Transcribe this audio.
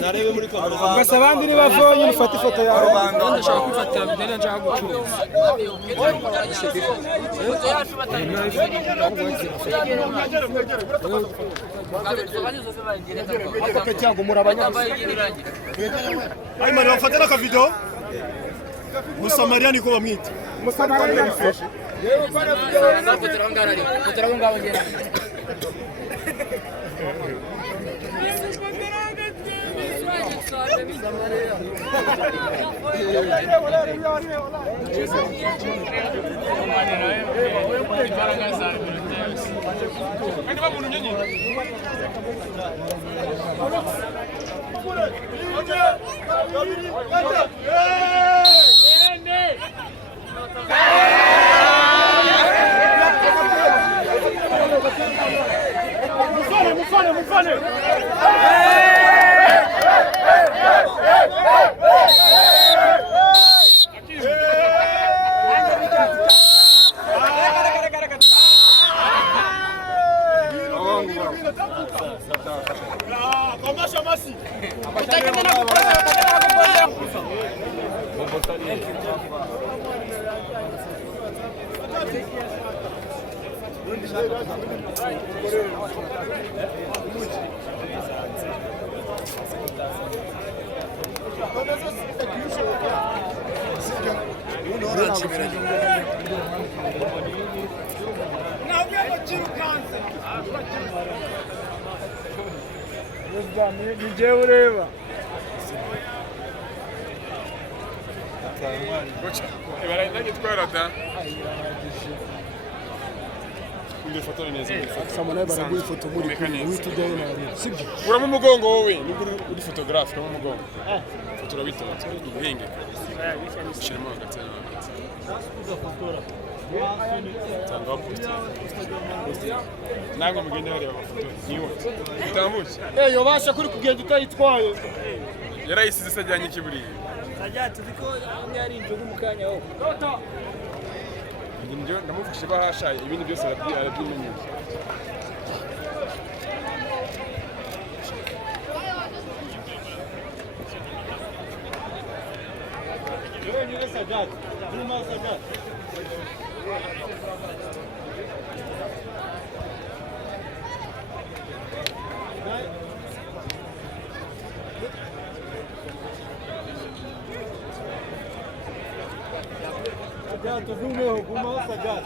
narebe muri kamera ugasa abandi ni bavonye ufata ifoto yawe ndashaka kwifata video nshaka gucuruza Ayman wafatana ka video Musamariya niko bamwita Musamariya ni fresh yewe bana video Ninjye ureba Barahita gitwara da Ndi foto neza samana baraguye ifoto muri witujyayo na sibyo uramo umugongo wowe nubwo uri photographe uramo umugongo foto urabitonze ubwenge ushiramo hagati Tanga post. Ntabwo mugende bareba amafoto niwe utambuke yobasha kuri kugenda utayitwaye yarayisize sajyanye ikiburi sajyatu biko amwe ari injogo mukanya ho Ndio ndamufashe bahashaye ibindi byose arabyimenyeye Wewe ni Sajjad Juma Sajjad Sajjad tuvume Juma Sajjad